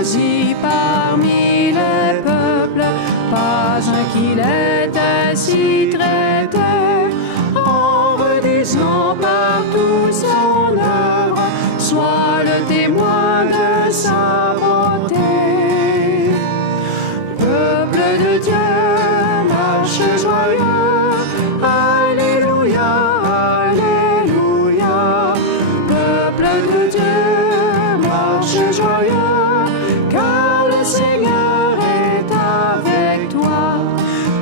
choisi parmi les peuples, pas un qui l'ait ainsi traité, en redisant partout son œuvre, soit le témoin de sa bonté. Peuple de Dieu, marche joyeux, alléluia, alléluia. Peuple de Dieu, marche joyeux, car le Seigneur est avec toi.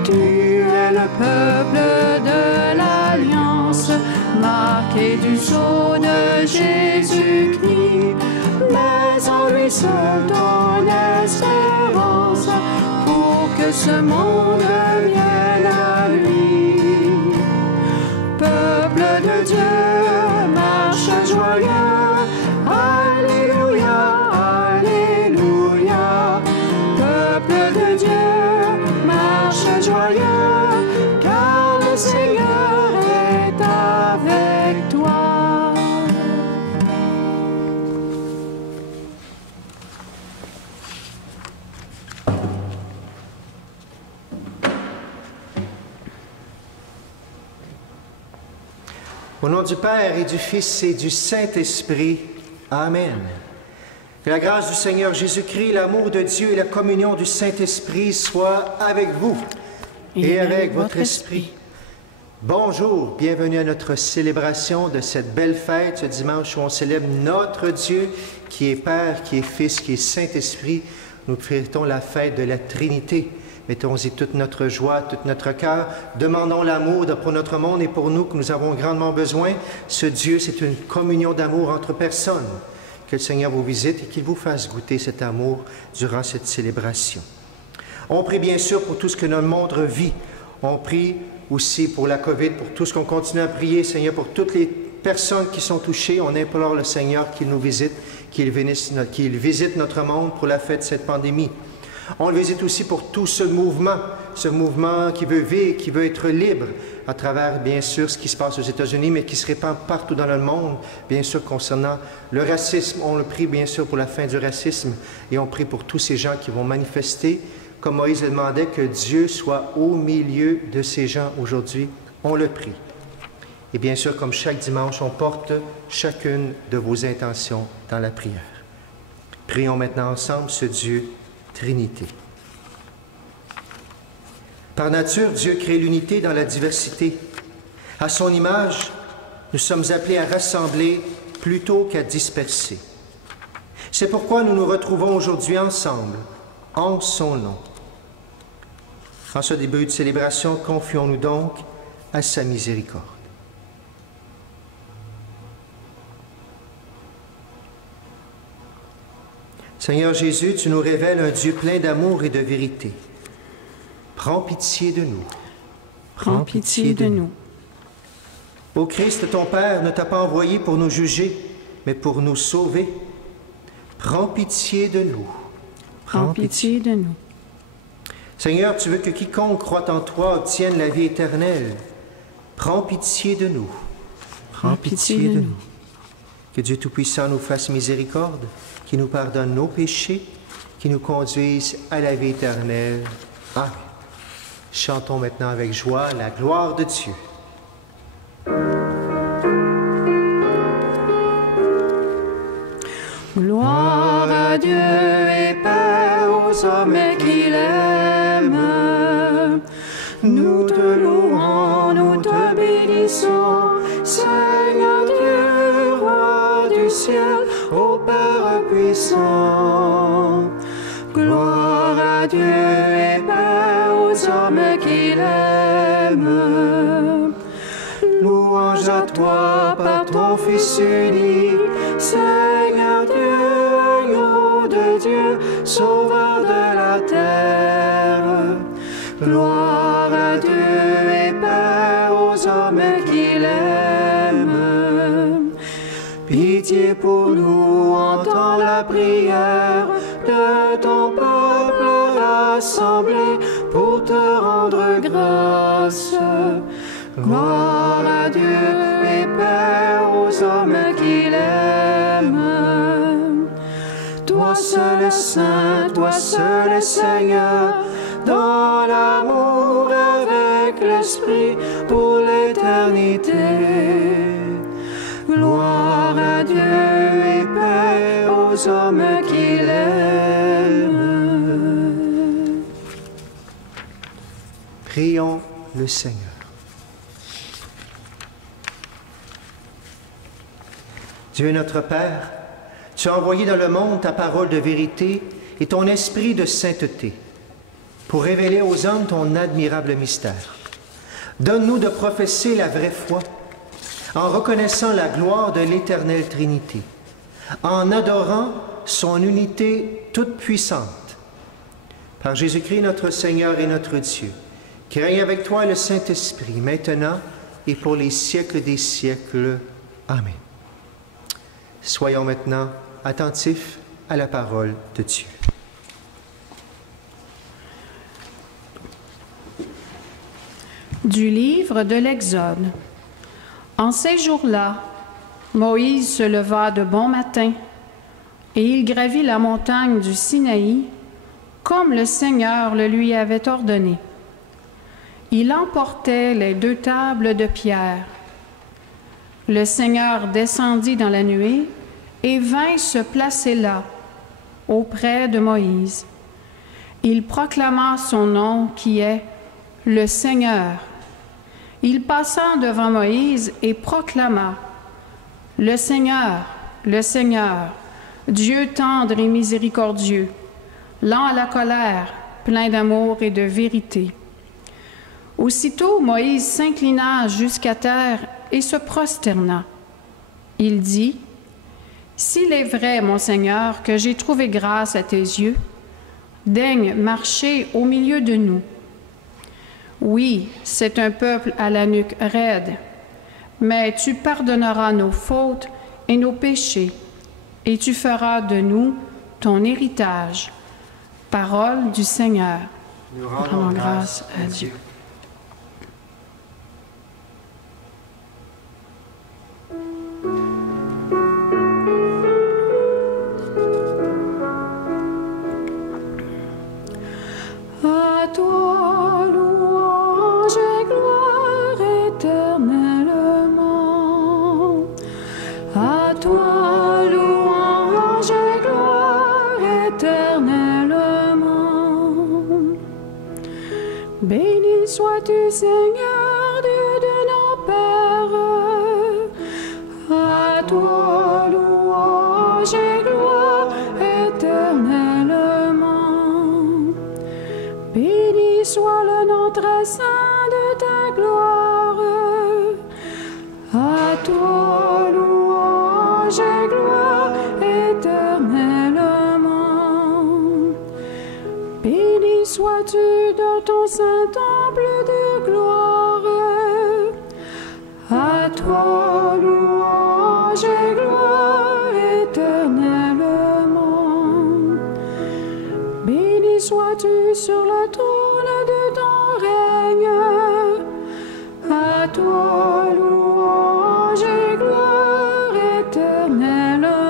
Tu es le peuple de l'Alliance, marqué du sceau de Jésus-Christ, mais en lui seul ton espérance, pour que ce monde vienne à lui. Peuple de Dieu, marche joyeux, alléluia, alléluia. Peuple de Dieu, marche joyeux, car le Seigneur est avec toi. Au nom du Père et du Fils et du Saint-Esprit. Amen. Que la grâce du Seigneur Jésus-Christ, l'amour de Dieu et la communion du Saint-Esprit soient avec vous et avec votre esprit. Bonjour, bienvenue à notre célébration de cette belle fête, ce dimanche où on célèbre notre Dieu qui est Père, qui est Fils, qui est Saint-Esprit. Nous fêtons la fête de la Trinité. Mettons-y toute notre joie, tout notre cœur. Demandons l'amour pour notre monde et pour nous que nous avons grandement besoin. Ce Dieu, c'est une communion d'amour entre personnes. Que le Seigneur vous visite et qu'il vous fasse goûter cet amour durant cette célébration. On prie bien sûr pour tout ce que notre monde vit. On prie aussi pour la COVID, pour tout ce qu'on continue à prier, Seigneur, pour toutes les personnes qui sont touchées. On implore le Seigneur qu'il nous visite, qu'il visite notre monde pour la fête de cette pandémie. On le visite aussi pour tout ce mouvement qui veut vivre, qui veut être libre, à travers, bien sûr, ce qui se passe aux États-Unis, mais qui se répand partout dans le monde, bien sûr, concernant le racisme. On le prie, bien sûr, pour la fin du racisme, et on prie pour tous ces gens qui vont manifester, comme Moïse le demandait, que Dieu soit au milieu de ces gens aujourd'hui. On le prie. Et bien sûr, comme chaque dimanche, on porte chacune de vos intentions dans la prière. Prions maintenant ensemble ce Dieu Trinité. Par nature, Dieu crée l'unité dans la diversité. À son image, nous sommes appelés à rassembler plutôt qu'à disperser. C'est pourquoi nous nous retrouvons aujourd'hui ensemble, en son nom. En ce début de célébration, confions-nous donc à sa miséricorde. Seigneur Jésus, tu nous révèles un Dieu plein d'amour et de vérité. Prends pitié de nous. Prends pitié de nous. Ô Christ, ton Père ne t'a pas envoyé pour nous juger, mais pour nous sauver. Prends pitié de nous. Prends pitié de nous. Seigneur, tu veux que quiconque croit en toi obtienne la vie éternelle. Prends pitié de nous. Prends pitié de nous. Que Dieu Tout-Puissant nous fasse miséricorde, qui nous pardonne nos péchés, qui nous conduise à la vie éternelle. Amen. Chantons maintenant avec joie la gloire de Dieu. Gloire à Dieu et paix aux hommes qu'il aime. Nous te louons, nous te bénissons, Seigneur Dieu, roi du ciel, ô Père puissant. Gloire à Dieu et paix aux hommes qu'il aime. Louange à toi par ton Fils unique, Seigneur Dieu, agneau de Dieu, sauveur de la terre. Gloire à Dieu et paix aux hommes qu'il aime. Pitié pour nous, entends la prière de ton peuple rassemblé pour te rendre grâce. Gloire à Dieu et paix aux hommes qu'il aime. Toi seul saint, toi seul Seigneur, dans l'amour avec l'Esprit pour l'éternité. Gloire à Dieu et paix aux hommes qui l'aiment. Prions le Seigneur. Dieu notre Père, tu as envoyé dans le monde ta parole de vérité et ton esprit de sainteté pour révéler aux hommes ton admirable mystère. Donne-nous de professer la vraie foi en reconnaissant la gloire de l'éternelle Trinité, en adorant son unité toute puissante. Par Jésus-Christ notre Seigneur et notre Dieu, qui règne avec toi le Saint-Esprit, maintenant et pour les siècles des siècles. Amen. Soyons maintenant attentifs à la parole de Dieu. Du livre de l'Exode. En ces jours-là, Moïse se leva de bon matin et il gravit la montagne du Sinaï comme le Seigneur le lui avait ordonné. Il emportait les 2 tables de pierre. Le Seigneur descendit dans la nuée et vint se placer là, auprès de Moïse. Il proclama son nom qui est le Seigneur. Il passa devant Moïse et proclama: le Seigneur, Dieu tendre et miséricordieux, lent à la colère, plein d'amour et de vérité. Aussitôt Moïse s'inclina jusqu'à terre et se prosterna. Il dit: s'il est vrai, mon Seigneur, que j'ai trouvé grâce à tes yeux, daigne marcher au milieu de nous. Oui, c'est un peuple à la nuque raide, mais tu pardonneras nos fautes et nos péchés, et tu feras de nous ton héritage. Parole du Seigneur. Nous rendons grâce à Dieu. Béni sois-tu, Seigneur, Dieu de nos pères. À toi, louange et gloire éternellement. Béni soit le nom très saint de ta gloire. À toi, louange et gloire éternellement. Béni sois-tu dans ton saint temple de gloire. À toi, louange et gloire éternellement. Béni sois-tu sur le trône de ton règne. À toi, louange et gloire éternellement.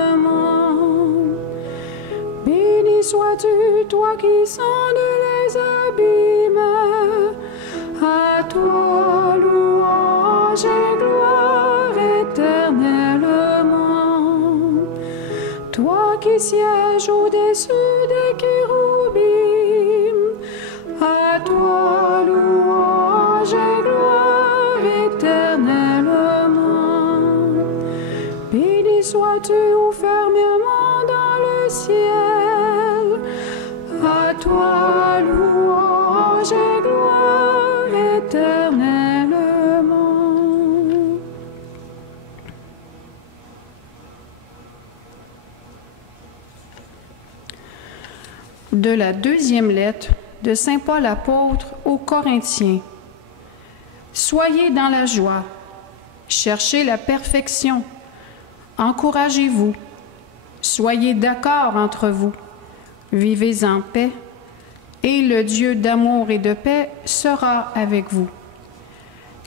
Béni sois-tu, toi qui sondes les abîmes. À toi, louange et gloire éternellement. Toi qui sièges au-dessus des chérubins. À toi, louange et gloire éternellement. Béni sois-tu au firmament dans le ciel. À toi, louange et gloire éternellement. De la 2e lettre de Saint Paul apôtre aux Corinthiens. Soyez dans la joie, cherchez la perfection, encouragez-vous, soyez d'accord entre vous, vivez en paix, et le Dieu d'amour et de paix sera avec vous.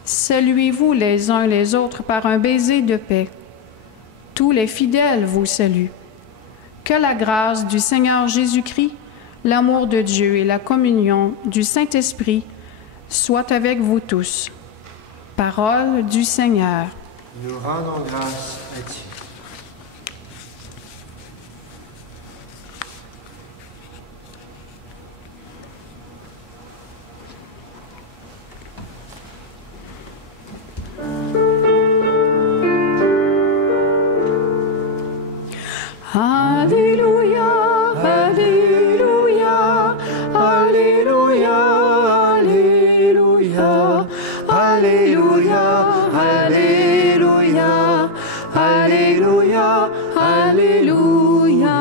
Saluez-vous les uns les autres par un baiser de paix. Tous les fidèles vous saluent. Que la grâce du Seigneur Jésus-Christ, l'amour de Dieu et la communion du Saint-Esprit soient avec vous tous. Parole du Seigneur. Nous rendons grâce à Dieu. Alléluia, Alléluia, Alléluia, Alléluia, Alléluia, Alléluia, Alléluia, Alléluia.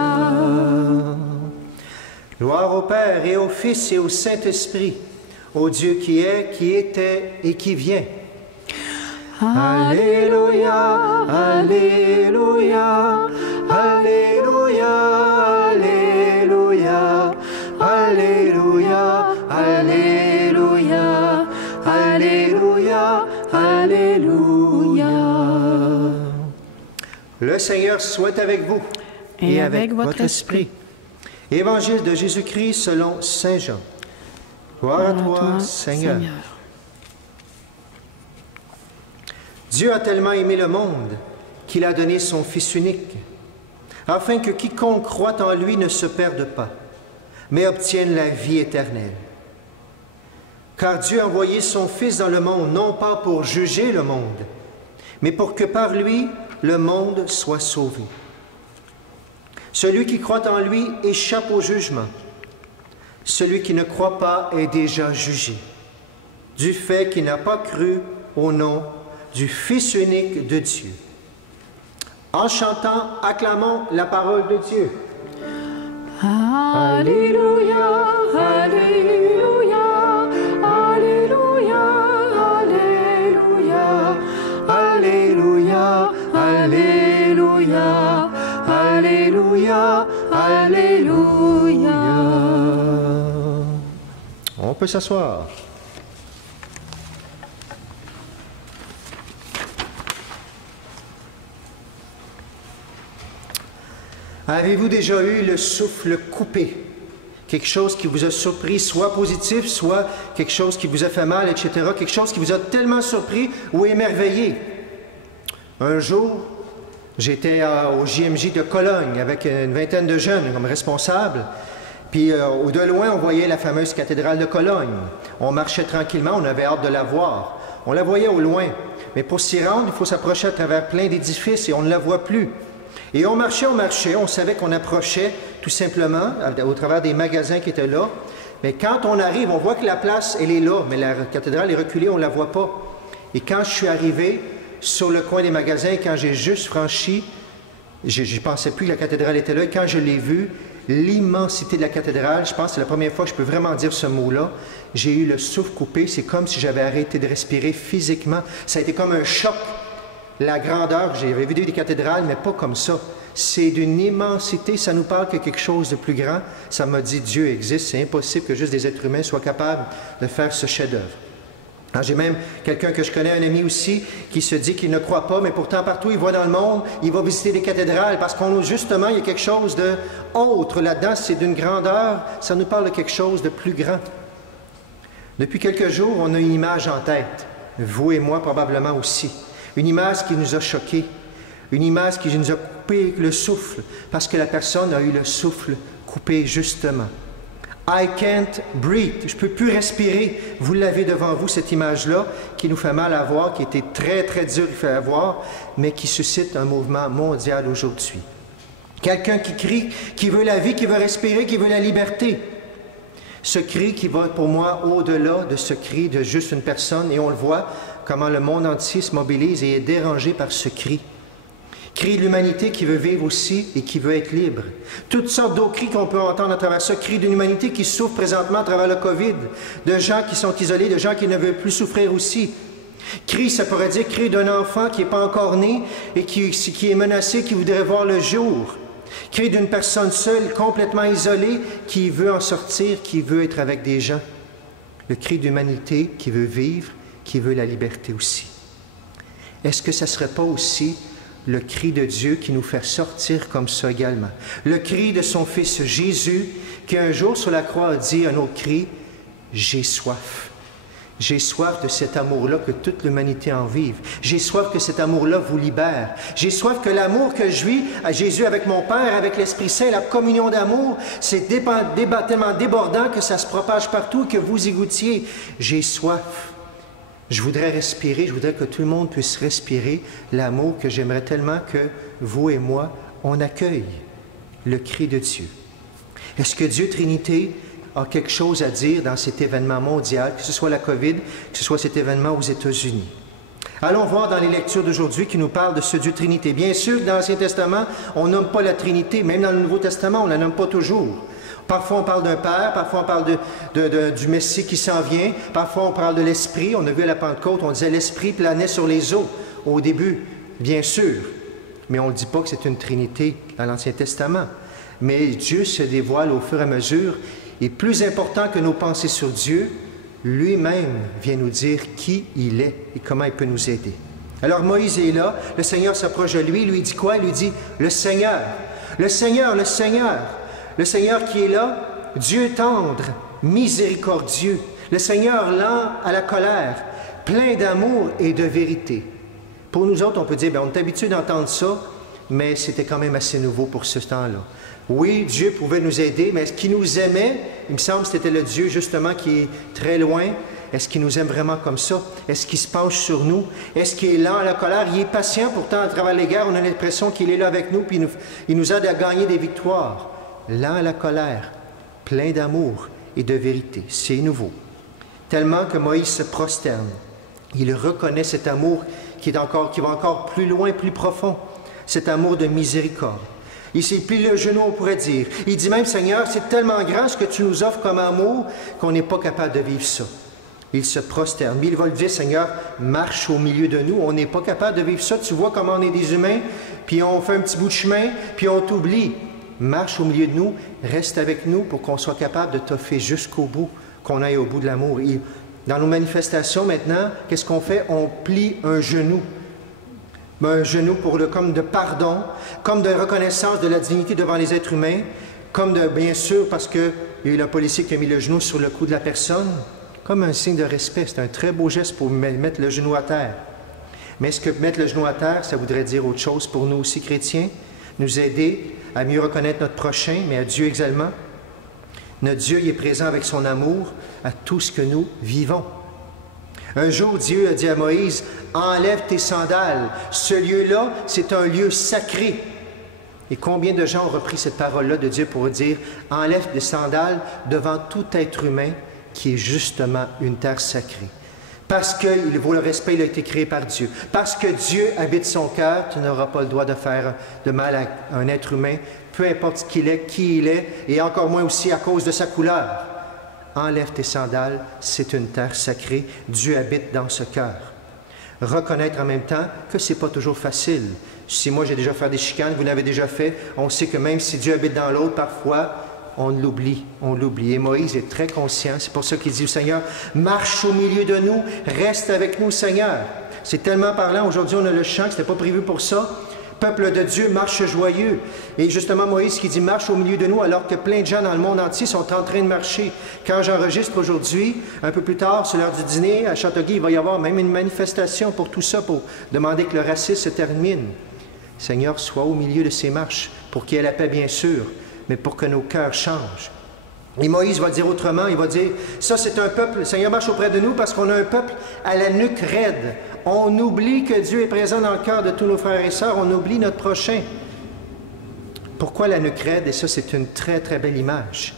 Gloire au Père et au Fils et au Saint-Esprit, au Dieu qui est, qui était et qui vient. Alléluia, Alléluia, Alléluia, Alléluia, Alléluia, Alléluia, Alléluia, Alléluia. Le Seigneur soit avec vous Et avec votre esprit. Évangile de Jésus-Christ selon Saint Jean. Gloire à toi, Seigneur. Dieu a tellement aimé le monde qu'il a donné son Fils unique, afin que quiconque croit en lui ne se perde pas, mais obtienne la vie éternelle. Car Dieu a envoyé son Fils dans le monde, non pas pour juger le monde, mais pour que par lui, le monde soit sauvé. Celui qui croit en lui échappe au jugement. Celui qui ne croit pas est déjà jugé, du fait qu'il n'a pas cru au nom du Fils unique de Dieu. En chantant, acclamons la parole de Dieu. Alléluia, Alléluia, Alléluia, Alléluia, Alléluia, Alléluia, Alléluia, Alléluia. On peut s'asseoir. Avez-vous déjà eu le souffle coupé? Quelque chose qui vous a surpris, soit positif, soit quelque chose qui vous a fait mal, etc. Quelque chose qui vous a tellement surpris ou émerveillé. Un jour, j'étais au JMJ de Cologne avec une vingtaine de jeunes comme responsables. Puis au de loin, on voyait la fameuse cathédrale de Cologne. On marchait tranquillement, on avait hâte de la voir. On la voyait au loin. Mais pour s'y rendre, il faut s'approcher à travers plein d'édifices et on ne la voit plus. Et on marchait, on savait qu'on approchait tout simplement au travers des magasins qui étaient là. Mais quand on arrive, on voit que la place, elle est là, mais la cathédrale est reculée, on ne la voit pas. Et quand je suis arrivé sur le coin des magasins, quand j'ai juste franchi, je ne pensais plus que la cathédrale était là. Et quand je l'ai vue, l'immensité de la cathédrale, je pense que c'est la première fois que je peux vraiment dire ce mot-là, j'ai eu le souffle coupé. C'est comme si j'avais arrêté de respirer physiquement. Ça a été comme un choc. La grandeur, j'avais vu des cathédrales, mais pas comme ça. C'est d'une immensité, ça nous parle que quelque chose de plus grand. Ça m'a dit, Dieu existe, c'est impossible que juste des êtres humains soient capables de faire ce chef-d'œuvre. J'ai même quelqu'un que je connais, un ami aussi, qui se dit qu'il ne croit pas, mais pourtant partout il va dans le monde, il va visiter des cathédrales, parce qu'on justement, il y a quelque chose d'autre là-dedans, c'est d'une grandeur, ça nous parle de quelque chose de plus grand. Depuis quelques jours, on a une image en tête, vous et moi probablement aussi. Une image qui nous a choqués, une image qui nous a coupé le souffle, parce que la personne a eu le souffle coupé justement. I can't breathe, je ne peux plus respirer. Vous l'avez devant vous, cette image-là, qui nous fait mal à voir, qui était très, très dure à voir, mais qui suscite un mouvement mondial aujourd'hui. Quelqu'un qui crie, qui veut la vie, qui veut respirer, qui veut la liberté. Ce cri qui va pour moi au-delà de ce cri de juste une personne, et on le voit, comment le monde entier se mobilise et est dérangé par ce cri. Cri de l'humanité qui veut vivre aussi et qui veut être libre. Toutes sortes d'autres cris qu'on peut entendre à travers ça. Cri d'une humanité qui souffre présentement à travers le COVID, de gens qui sont isolés, de gens qui ne veulent plus souffrir aussi. Cri, ça pourrait dire cri d'un enfant qui n'est pas encore né et qui est menacé, qui voudrait voir le jour. Cri d'une personne seule, complètement isolée, qui veut en sortir, qui veut être avec des gens. Le cri d'humanité qui veut vivre, qui veut la liberté aussi. Est-ce que ça ne serait pas aussi le cri de Dieu qui nous fait sortir comme ça également. Le cri de son Fils Jésus, qui un jour sur la croix a dit un autre cri, « J'ai soif ». J'ai soif de cet amour-là que toute l'humanité en vive. J'ai soif que cet amour-là vous libère. J'ai soif que l'amour que je vis à Jésus avec mon Père, avec l'Esprit Saint, la communion d'amour, c'est tellement débordant que ça se propage partout, que vous y goûtiez. J'ai soif. Je voudrais respirer, je voudrais que tout le monde puisse respirer l'amour que j'aimerais tellement que vous et moi, on accueille le cri de Dieu. Est-ce que Dieu Trinité a quelque chose à dire dans cet événement mondial, que ce soit la COVID, que ce soit cet événement aux États-Unis? Allons voir dans les lectures d'aujourd'hui qui nous parlent de ce Dieu Trinité. Bien sûr, dans l'Ancien Testament, on nomme pas la Trinité, même dans le Nouveau Testament, on ne la nomme pas toujours. Parfois, on parle d'un Père, parfois, on parle du Messie qui s'en vient, parfois, on parle de l'Esprit. On a vu à la Pentecôte, on disait l'Esprit planait sur les eaux au début, bien sûr, mais on ne dit pas que c'est une Trinité dans l'Ancien Testament. Mais Dieu se dévoile au fur et à mesure. Et plus important que nos pensées sur Dieu, lui-même vient nous dire qui il est et comment il peut nous aider. Alors Moïse est là, le Seigneur s'approche de lui, il lui dit quoi? Il lui dit, le Seigneur, le Seigneur, le Seigneur, le Seigneur qui est là, Dieu tendre, miséricordieux, le Seigneur lent à la colère, plein d'amour et de vérité. Pour nous autres, on peut dire, bien, on est habitué d'entendre ça, mais c'était quand même assez nouveau pour ce temps-là. Oui, Dieu pouvait nous aider, mais est-ce qu'il nous aimait? Il me semble que c'était le Dieu, justement, qui est très loin. Est-ce qu'il nous aime vraiment comme ça? Est-ce qu'il se penche sur nous? Est-ce qu'il est lent à la colère? Il est patient, pourtant, à travers les guerres, on a l'impression qu'il est là avec nous, puis il nous aide à gagner des victoires. Lent à la colère, plein d'amour et de vérité. C'est nouveau. Tellement que Moïse se prosterne. Il reconnaît cet amour qui va encore plus loin, plus profond. Cet amour de miséricorde. Il s'est plié le genou, on pourrait dire. Il dit même, Seigneur, c'est tellement grand ce que tu nous offres comme amour qu'on n'est pas capable de vivre ça. Il se prosterne. Mais il va le dire, Seigneur, marche au milieu de nous. On n'est pas capable de vivre ça. Tu vois comment on est des humains, puis on fait un petit bout de chemin, puis on t'oublie. Marche au milieu de nous, reste avec nous pour qu'on soit capable de t'offrir jusqu'au bout, qu'on aille au bout de l'amour. Dans nos manifestations maintenant, qu'est-ce qu'on fait? On plie un genou. Un genou comme de pardon, comme de reconnaissance de la dignité devant les êtres humains, comme de, bien sûr, parce qu'il y a eu le policier qui a mis le genou sur le cou de la personne, comme un signe de respect. C'est un très beau geste pour mettre le genou à terre. Mais est-ce que mettre le genou à terre, ça voudrait dire autre chose pour nous aussi, chrétiens? Nous aider à mieux reconnaître notre prochain, mais à Dieu également. Notre Dieu, il est présent avec son amour à tout ce que nous vivons. Un jour, Dieu a dit à Moïse, « Enlève tes sandales. Ce lieu-là, c'est un lieu sacré. » Et combien de gens ont repris cette parole-là de Dieu pour dire, « Enlève tes sandales devant tout être humain qui est justement une terre sacrée. » Parce qu'il vaut le respect, il a été créé par Dieu. Parce que Dieu habite son cœur, tu n'auras pas le droit de faire de mal à un être humain, peu importe qui il est, et encore moins aussi à cause de sa couleur. Enlève tes sandales, c'est une terre sacrée, Dieu habite dans ce cœur. Reconnaître en même temps que ce n'est pas toujours facile. Si moi j'ai déjà fait des chicanes, vous l'avez déjà fait, on sait que même si Dieu habite dans l'autre, parfois, on l'oublie. Et Moïse est très conscient, c'est pour ça qu'il dit au Seigneur, marche au milieu de nous, reste avec nous, Seigneur. C'est tellement parlant, aujourd'hui on a le chant, ce n'était pas prévu pour ça. Peuple de Dieu, marche joyeux. Et justement, Moïse qui dit marche au milieu de nous, alors que plein de gens dans le monde entier sont en train de marcher. Quand j'enregistre aujourd'hui, un peu plus tard, c'est l'heure du dîner, à Châteauguay, il va y avoir même une manifestation pour tout ça, pour demander que le racisme se termine. Seigneur, sois au milieu de ces marches, pour qu'il y ait la paix, bien sûr, mais pour que nos cœurs changent. Et Moïse va dire autrement, il va dire, ça c'est un peuple, le Seigneur marche auprès de nous parce qu'on a un peuple à la nuque raide. On oublie que Dieu est présent dans le cœur de tous nos frères et sœurs, on oublie notre prochain. Pourquoi la nuque raide? Et ça c'est une très très belle image.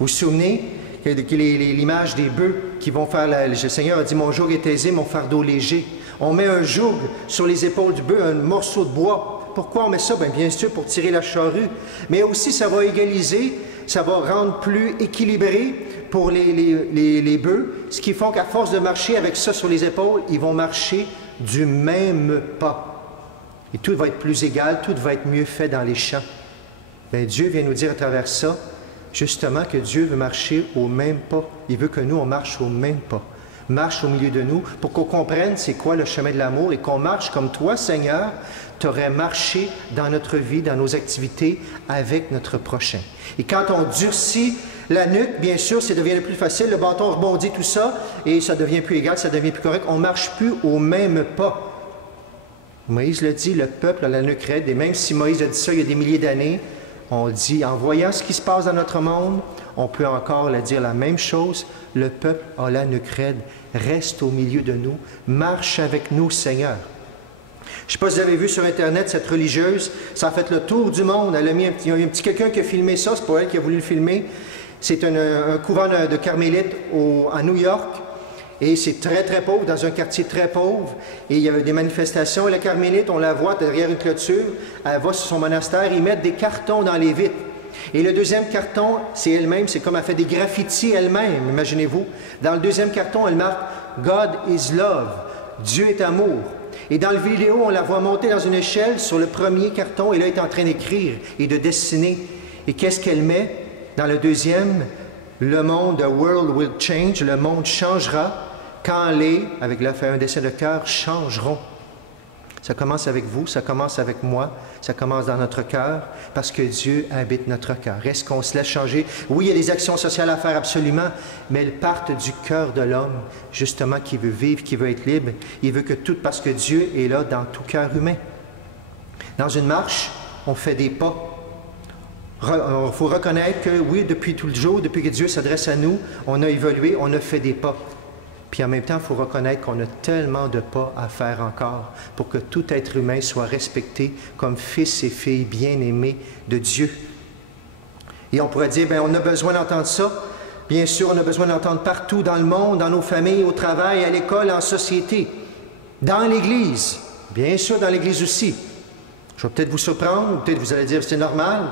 Vous vous souvenez que l'image des bœufs qui vont faire, le Seigneur a dit, mon joug est aisé, mon fardeau léger. On met un joug sur les épaules du bœuf, un morceau de bois. Pourquoi on met ça? Bien sûr pour tirer la charrue, mais aussi ça va égaliser, ça va rendre plus équilibré pour les bœufs, ce qui fait qu'à force de marcher avec ça sur les épaules, ils vont marcher du même pas. Et tout va être plus égal, tout va être mieux fait dans les champs. Bien, Dieu vient nous dire à travers ça, justement, que Dieu veut marcher au même pas. Il veut que nous, on marche au même pas. Marche au milieu de nous pour qu'on comprenne c'est quoi le chemin de l'amour et qu'on marche comme toi, Seigneur, tu aurais marché dans notre vie, dans nos activités avec notre prochain. Et quand on durcit la nuque, bien sûr, ça devient plus facile, le bâton rebondit, tout ça, et ça devient plus égal, ça devient plus correct. On ne marche plus au même pas. Moïse le dit, le peuple a la nuque raide, et même si Moïse a dit ça il y a des milliers d'années, on dit, en voyant ce qui se passe dans notre monde, on peut encore le dire la même chose, le peuple a la nuque raide, reste au milieu de nous, marche avec nous, Seigneur. Je ne sais pas si vous avez vu sur Internet cette religieuse, ça a fait le tour du monde, il y a un petit quelqu'un qui a filmé ça, c'est pas elle qui a voulu le filmer, c'est un couvent de carmélites à New York, et c'est très, très pauvre, dans un quartier très pauvre. Et il y avait des manifestations. Et la carmélite, on la voit derrière une clôture. Elle va sur son monastère, ils mettent des cartons dans les vitres. Et le deuxième carton, c'est elle-même, c'est comme elle fait des graffitis elle-même, imaginez-vous. Dans le deuxième carton, elle marque « God is love », Dieu est amour. Et dans la vidéo, on la voit monter dans une échelle sur le premier carton, et là, elle est en train d'écrire et de dessiner. Et qu'est-ce qu'elle met dans le deuxième? Le monde, the world will change, le monde changera quand les, avec là, fait un dessin de cœur, changeront. Ça commence avec vous, ça commence avec moi, ça commence dans notre cœur, parce que Dieu habite notre cœur. Est-ce qu'on se laisse changer? Oui, il y a des actions sociales à faire absolument, mais elles partent du cœur de l'homme, justement, qui veut vivre, qui veut être libre. Il veut que tout, parce que Dieu est là dans tout cœur humain. Dans une marche, on fait des pas. Il faut reconnaître que, oui, depuis tout le jour, depuis que Dieu s'adresse à nous, on a évolué, on a fait des pas. Puis en même temps, il faut reconnaître qu'on a tellement de pas à faire encore pour que tout être humain soit respecté comme fils et filles bien-aimés de Dieu. Et on pourrait dire, bien, on a besoin d'entendre ça. Bien sûr, on a besoin d'entendre partout dans le monde, dans nos familles, au travail, à l'école, en société, dans l'Église. Bien sûr, dans l'Église aussi. Je vais peut-être vous surprendre, ou peut-être vous allez dire, c'est normal.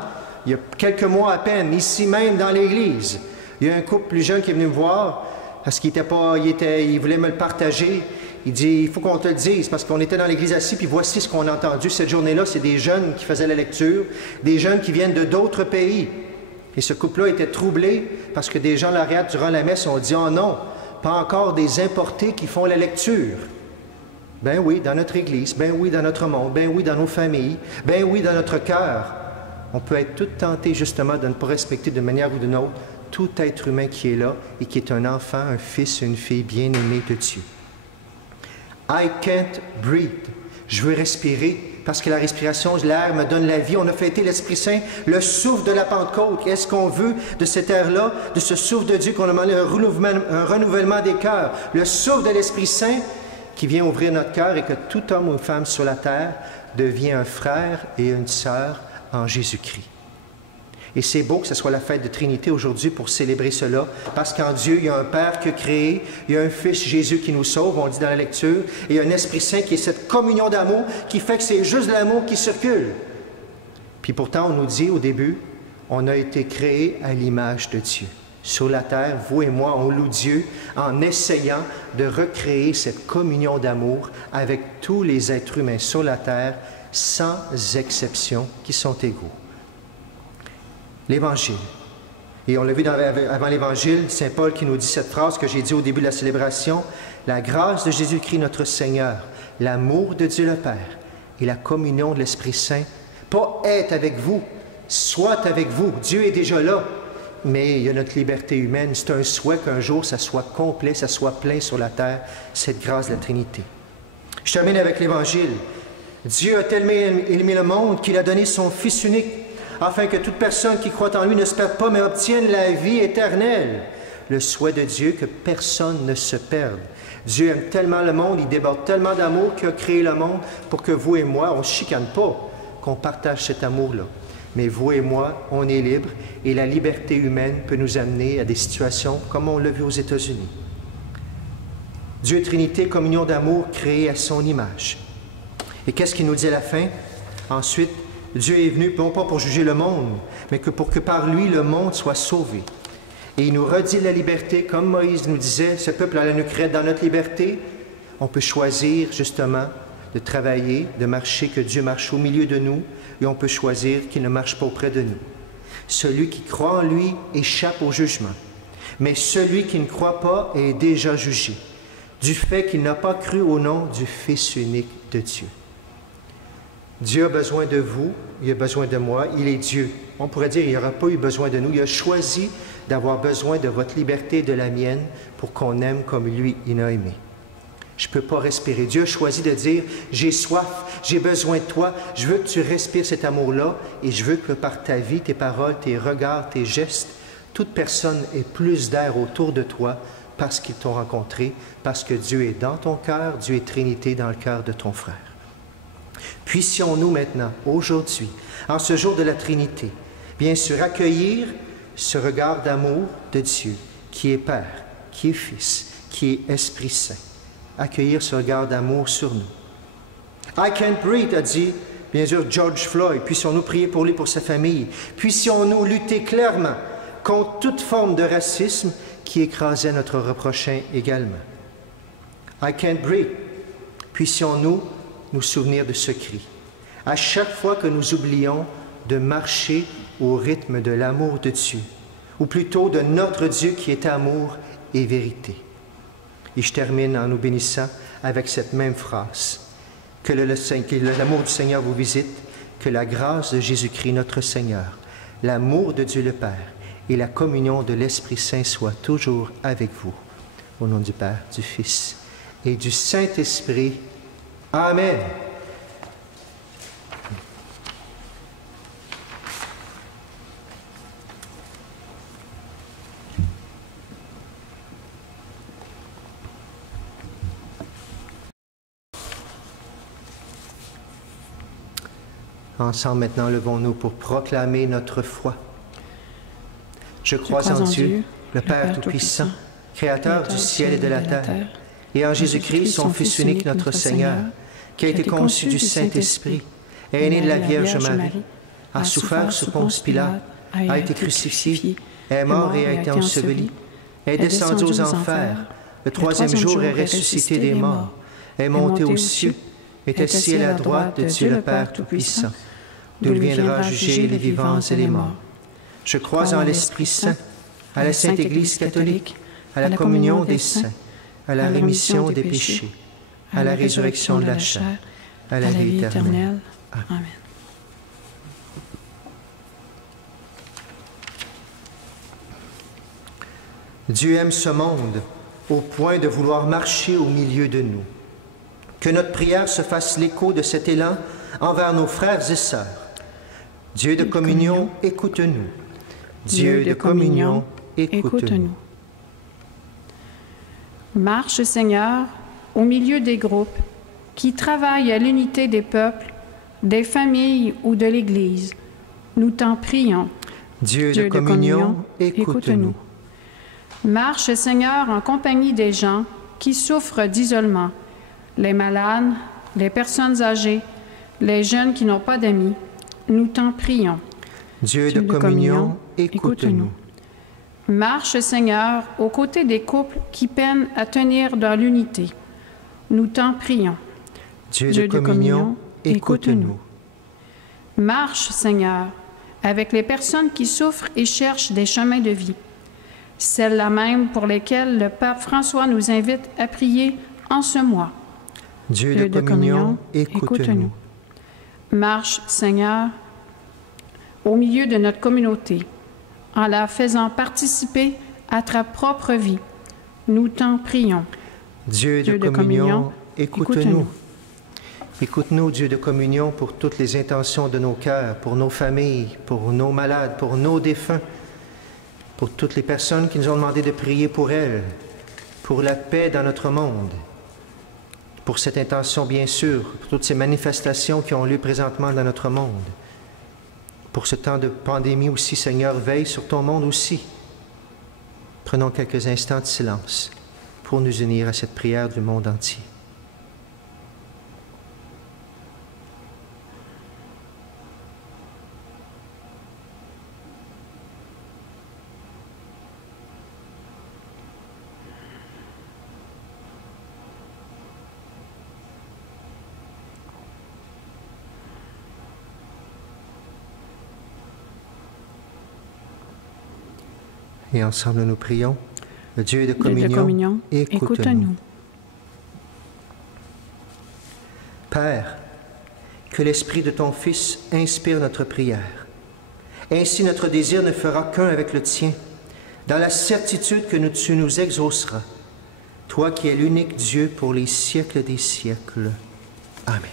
Il y a quelques mois à peine, ici même dans l'Église, il y a un couple plus jeune qui est venu me voir parce qu'il voulait me le partager. Il dit, il faut qu'on te le dise, parce qu'on était dans l'église assis, puis voici ce qu'on a entendu. Cette journée-là, c'est des jeunes qui faisaient la lecture, des jeunes qui viennent de d'autres pays. Et ce couple-là était troublé parce que des gens l'arrière durant la messe ont dit, oh non, pas encore des importés qui font la lecture. Ben oui, dans notre église, ben oui, dans notre monde, ben oui, dans nos familles, ben oui, dans notre cœur. On peut être tout tenté justement de ne pas respecter d'une manière ou d'une autre tout être humain qui est là et qui est un enfant, un fils, une fille bien-aimée de Dieu. I can't breathe. Je veux respirer parce que la respiration, l'air me donne la vie. On a fêté l'Esprit Saint, le souffle de la Pentecôte. Qu'est-ce qu'on veut de cet air-là, de ce souffle de Dieu qu'on a demandé, un renouvellement des cœurs, le souffle de l'Esprit Saint qui vient ouvrir notre cœur et que tout homme ou femme sur la terre devient un frère et une sœur en Jésus-Christ. Et c'est beau que ce soit la fête de Trinité aujourd'hui pour célébrer cela, parce qu'en Dieu, il y a un Père qui a créé, il y a un Fils Jésus qui nous sauve, on le dit dans la lecture, et il y a un Esprit Saint qui est cette communion d'amour qui fait que c'est juste l'amour qui circule. Puis pourtant, on nous dit au début, on a été créé à l'image de Dieu. Sur la terre, vous et moi, on loue Dieu en essayant de recréer cette communion d'amour avec tous les êtres humains sur la terre, sans exception, qui sont égaux. L'Évangile. Et on l'a vu avant l'Évangile, Saint Paul qui nous dit cette phrase que j'ai dit au début de la célébration, « La grâce de Jésus-Christ notre Seigneur, l'amour de Dieu le Père et la communion de l'Esprit Saint, pas être avec vous, soit avec vous. Dieu est déjà là, mais il y a notre liberté humaine. C'est un souhait qu'un jour ça soit complet, ça soit plein sur la terre, cette grâce de la Trinité. » Je termine avec l'Évangile. Dieu a tellement aimé le monde qu'il a donné son Fils unique, afin que toute personne qui croit en lui ne se perde pas, mais obtienne la vie éternelle. Le souhait de Dieu que personne ne se perde. Dieu aime tellement le monde, il déborde tellement d'amour qu'il a créé le monde pour que vous et moi, on ne se chicane pas, qu'on partage cet amour-là. Mais vous et moi, on est libres et la liberté humaine peut nous amener à des situations comme on l'a vu aux États-Unis. Dieu est Trinité, communion d'amour créée à son image. Et qu'est-ce qu'il nous dit à la fin? Ensuite, Dieu est venu non pas pour juger le monde, mais que pour que par lui le monde soit sauvé. Et il nous redit la liberté, comme Moïse nous disait, ce peuple a la nuque raide dans notre liberté. On peut choisir justement de travailler, de marcher, que Dieu marche au milieu de nous, et on peut choisir qu'il ne marche pas auprès de nous. Celui qui croit en lui échappe au jugement, mais celui qui ne croit pas est déjà jugé, du fait qu'il n'a pas cru au nom du Fils unique de Dieu. Dieu a besoin de vous, il a besoin de moi, il est Dieu. On pourrait dire qu'il n'aura pas eu besoin de nous, il a choisi d'avoir besoin de votre liberté et de la mienne pour qu'on aime comme lui, il a aimé. Je ne peux pas respirer. Dieu a choisi de dire, j'ai soif, j'ai besoin de toi, je veux que tu respires cet amour-là et je veux que par ta vie, tes paroles, tes regards, tes gestes, toute personne ait plus d'air autour de toi parce qu'ils t'ont rencontré, parce que Dieu est dans ton cœur, Dieu est Trinité dans le cœur de ton frère. Puissions-nous maintenant, aujourd'hui, en ce jour de la Trinité, bien sûr accueillir ce regard d'amour de Dieu, qui est Père, qui est Fils, qui est Esprit Saint. Accueillir ce regard d'amour sur nous. I can't breathe, a dit, bien sûr, George Floyd. Puissions-nous prier pour lui, pour sa famille. Puissions-nous lutter clairement contre toute forme de racisme qui écrasait notre prochain également. I can't breathe. Puissions-nous nous souvenir de ce cri. À chaque fois que nous oublions de marcher au rythme de l'amour de Dieu, ou plutôt de notre Dieu qui est amour et vérité. Et je termine en nous bénissant avec cette même phrase. Que l'amour du Seigneur vous visite, que la grâce de Jésus-Christ notre Seigneur, l'amour de Dieu le Père et la communion de l'Esprit Saint soient toujours avec vous. Au nom du Père, du Fils et du Saint-Esprit. Amen. Ensemble, maintenant, levons-nous pour proclamer notre foi. Je crois en Dieu, le Père Tout-Puissant, Créateur du ciel et de la terre, et en Jésus-Christ, son Fils unique, notre Seigneur, qui a été conçu du Saint-Esprit, est né de la Vierge Marie, a souffert sous Ponce Pilate, a été crucifié, est mort et a été enseveli, est descendu aux enfers, le troisième jour est ressuscité des morts, est monté aux cieux, est assis à la droite de Dieu le Père Tout-Puissant, d'où il viendra juger les vivants et les morts. Je crois en l'Esprit Saint, à la Sainte Église catholique, à la communion des saints, à la rémission des péchés, à la résurrection de la chair, à la vie éternelle. Amen. Dieu aime ce monde au point de vouloir marcher au milieu de nous. Que notre prière se fasse l'écho de cet élan envers nos frères et sœurs. Dieu de communion, écoute-nous. Dieu de communion, écoute-nous. Marche, Seigneur, au milieu des groupes qui travaillent à l'unité des peuples, des familles ou de l'Église. Nous t'en prions. Dieu de communion, écoute-nous. Marche, Seigneur, en compagnie des gens qui souffrent d'isolement, les malades, les personnes âgées, les jeunes qui n'ont pas d'amis. Nous t'en prions. Dieu de communion, écoute-nous. Marche, Seigneur, aux côtés des couples qui peinent à tenir dans l'unité. Nous t'en prions. Dieu de communion, écoute-nous. Marche, Seigneur, avec les personnes qui souffrent et cherchent des chemins de vie, celles-là même pour lesquelles le pape François nous invite à prier en ce mois. Dieu de communion, écoute-nous. Marche, Seigneur, au milieu de notre communauté, en la faisant participer à ta propre vie. Nous t'en prions. Dieu de communion, écoute-nous. Écoute-nous, Dieu de communion, pour toutes les intentions de nos cœurs, pour nos familles, pour nos malades, pour nos défunts, pour toutes les personnes qui nous ont demandé de prier pour elles, pour la paix dans notre monde, pour cette intention, bien sûr, pour toutes ces manifestations qui ont lieu présentement dans notre monde. Pour ce temps de pandémie aussi, Seigneur, veille sur ton monde aussi. Prenons quelques instants de silence pour nous unir à cette prière du monde entier. Et ensemble nous prions. Le Dieu de communion, écoute-nous. Père, que l'Esprit de ton Fils inspire notre prière. Ainsi notre désir ne fera qu'un avec le tien, dans la certitude que tu nous exauceras, toi qui es l'unique Dieu pour les siècles des siècles. Amen.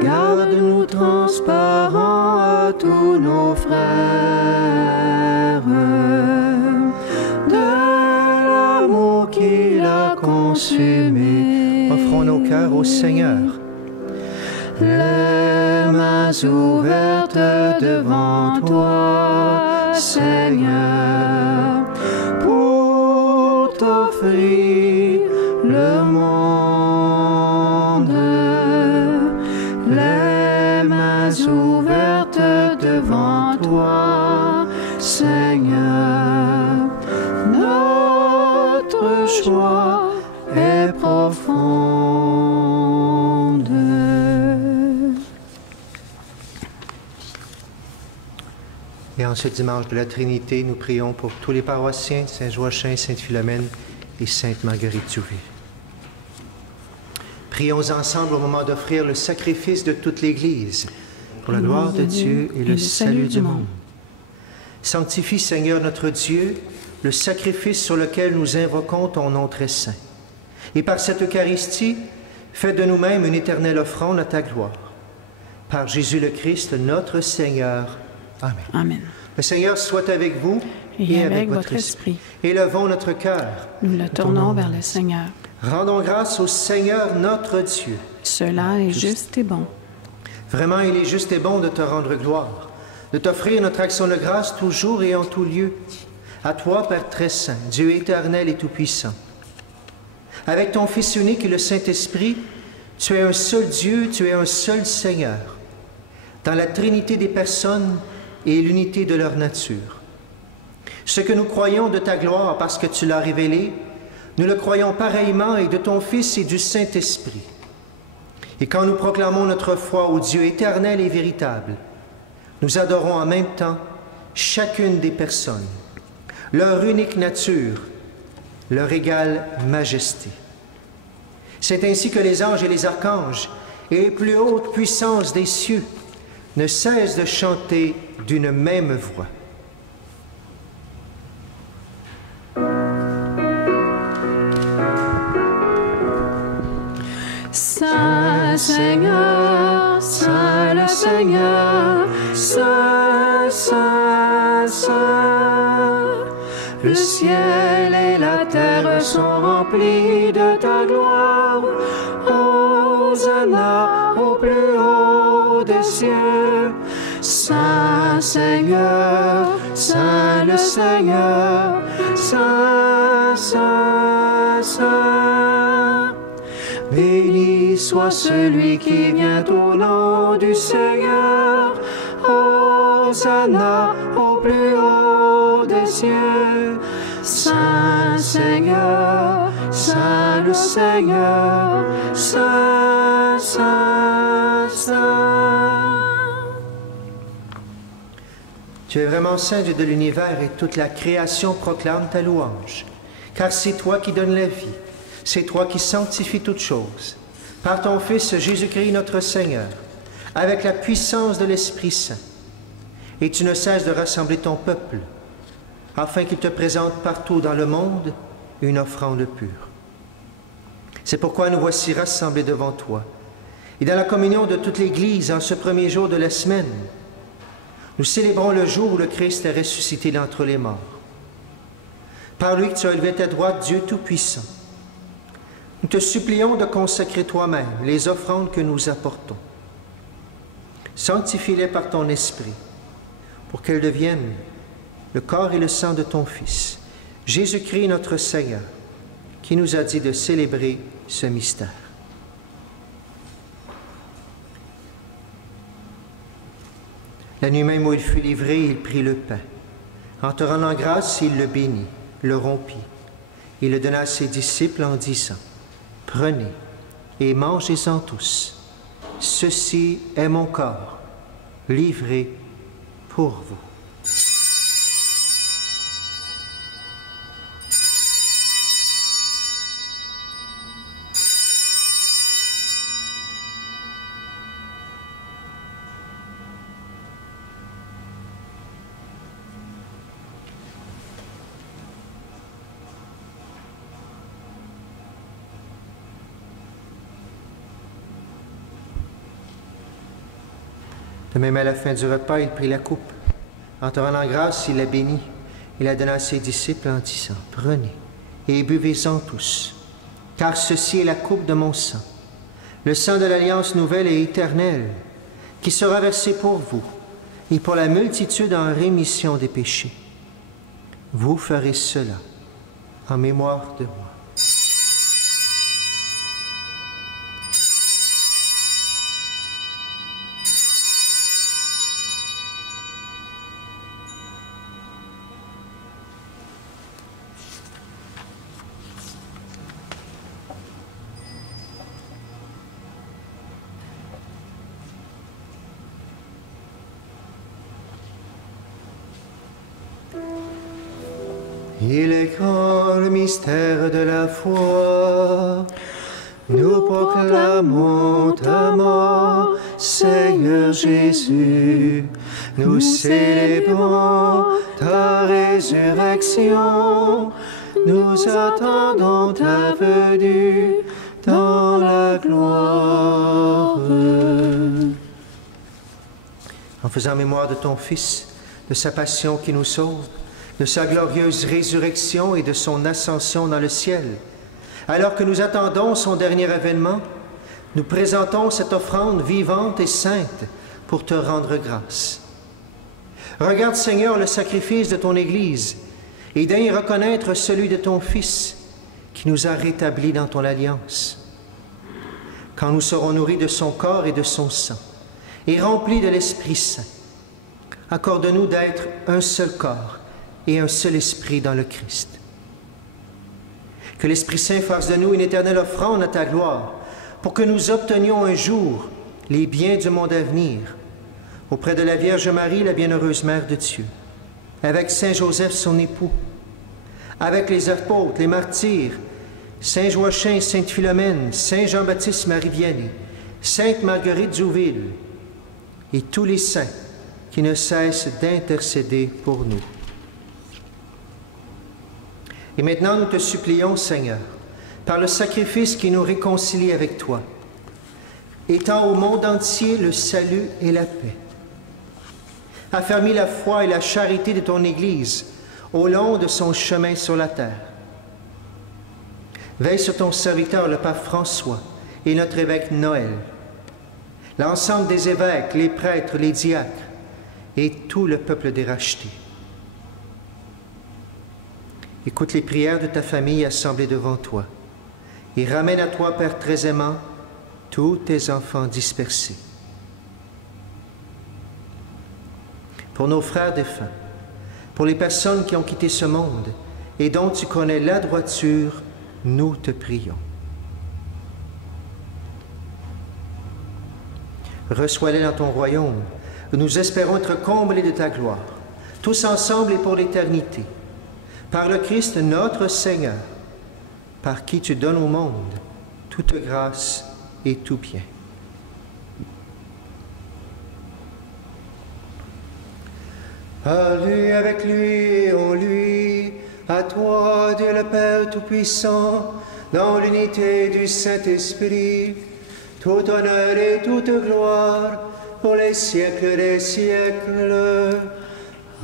Garde-nous transparents à tous nos frères, de l'amour qu'il a consumé. Offrons nos cœurs au Seigneur. Les mains ouvertes devant toi, Seigneur, pour t'offrir le monde. Les mains ouvertes devant toi, Seigneur, notre joie est profonde. Et en ce dimanche de la Trinité, nous prions pour tous les paroissiens, Saint-Joachim, Sainte-Philomène et Sainte-Marguerite Djouville. Prions ensemble au moment d'offrir le sacrifice de toute l'Église, pour la gloire de Dieu et le salut du monde. Sanctifie, Seigneur notre Dieu, le sacrifice sur lequel nous invoquons ton nom très saint. Et par cette Eucharistie, fais de nous-mêmes une éternelle offrande à ta gloire. Par Jésus le Christ, notre Seigneur. Amen. Amen. Le Seigneur soit avec vous Et avec votre esprit. Élevons notre cœur. Nous le tournons vers le Seigneur. Rendons grâce au Seigneur notre Dieu. Cela est juste et bon. Vraiment, il est juste et bon de te rendre gloire, de t'offrir notre action de grâce toujours et en tout lieu. À toi, Père très saint, Dieu éternel et tout-puissant. Avec ton Fils unique et le Saint-Esprit, Tu es un seul Dieu, tu es un seul Seigneur, dans la trinité des personnes et l'unité de leur nature. Ce que nous croyons de ta gloire parce que tu l'as révélé, nous le croyons pareillement et de ton Fils et du Saint-Esprit. Et quand nous proclamons notre foi au Dieu éternel et véritable, nous adorons en même temps chacune des personnes, leur unique nature, leur égale majesté. C'est ainsi que les anges et les archanges et les plus hautes puissances des cieux ne cessent de chanter d'une même voix. Saint Seigneur, Saint le Seigneur, Saint, Saint, Saint. Le ciel et la terre sont remplis de ta gloire. Hosanna au plus haut des cieux. Saint Seigneur, Saint le Seigneur, Saint, Saint, Saint. Béni soit celui qui vient au nom du Seigneur. Hosanna au plus haut des cieux. Saint Seigneur, Saint le Seigneur, Saint, Saint, Saint. Tu es vraiment saint Dieu de l'univers et toute la création proclame ta louange. Car c'est toi qui donnes la vie, c'est toi qui sanctifies toutes choses. Par ton Fils Jésus-Christ notre Seigneur, avec la puissance de l'Esprit Saint. Et tu ne cesses de rassembler ton peuple, afin qu'il te présente partout dans le monde une offrande pure. C'est pourquoi nous voici rassemblés devant toi, et dans la communion de toute l'Église en ce premier jour de la semaine, nous célébrons le jour où le Christ est ressuscité d'entre les morts. Par lui que tu as élevé ta droite, Dieu Tout-Puissant. Nous te supplions de consacrer toi-même les offrandes que nous apportons. Sanctifie-les par ton Esprit, pour qu'elles deviennent le corps et le sang de ton Fils, Jésus-Christ notre Seigneur, qui nous a dit de célébrer ce mystère. La nuit même où il fut livré, il prit le pain. En te rendant grâce, il le bénit, le rompit. Il le donna à ses disciples en disant, « Prenez et mangez-en tous. Ceci est mon corps, livré pour vous. » De même, à la fin du repas, il prit la coupe. En te rendant grâce, il la bénit. Il la donna à ses disciples en disant, « Prenez et buvez-en tous, car ceci est la coupe de mon sang, le sang de l'alliance nouvelle et éternelle, qui sera versé pour vous et pour la multitude en rémission des péchés. Vous ferez cela en mémoire de moi. » Il est grand le mystère de la foi. Nous proclamons ta mort, Seigneur Jésus. Nous célébrons ta résurrection. Nous attendons ta venue dans la gloire. En faisant mémoire de ton Fils, de sa passion qui nous sauve, de sa glorieuse résurrection et de son ascension dans le ciel. Alors que nous attendons son dernier avènement, nous présentons cette offrande vivante et sainte pour te rendre grâce. Regarde, Seigneur, le sacrifice de ton Église et daigne reconnaître celui de ton Fils qui nous a rétablis dans ton alliance. quand nous serons nourris de son corps et de son sang, et remplis de l'Esprit Saint. Accorde-nous d'être un seul corps et un seul esprit dans le Christ. Que l'Esprit Saint fasse de nous une éternelle offrande à ta gloire, pour que nous obtenions un jour les biens du monde à venir, auprès de la Vierge Marie, la bienheureuse Mère de Dieu, avec Saint Joseph, son époux, avec les apôtres, les martyrs, Saint Joachim, Sainte Philomène, Saint Jean-Baptiste Marie Vianney, Sainte Marguerite Zouville, et tous les saints qui ne cessent d'intercéder pour nous. Et maintenant, nous te supplions, Seigneur, par le sacrifice qui nous réconcilie avec toi, étends au monde entier le salut et la paix. Affermis la foi et la charité de ton Église au long de son chemin sur la terre. Veille sur ton serviteur, le pape François, et notre évêque Noël, l'ensemble des évêques, les prêtres, les diacres, et tout le peuple des rachetés. Écoute les prières de ta famille assemblée devant toi, et ramène à toi, Père très aimant, tous tes enfants dispersés. Pour nos frères défunts, pour les personnes qui ont quitté ce monde et dont tu connais la droiture, nous te prions. Reçois-les dans ton royaume, où nous espérons être comblés de ta gloire, tous ensemble et pour l'éternité, par le Christ notre Seigneur, par qui tu donnes au monde toute grâce et tout bien. À lui, avec lui et en lui, à toi, Dieu le Père Tout-Puissant, dans l'unité du Saint-Esprit, tout honneur et toute gloire, pour les siècles des siècles.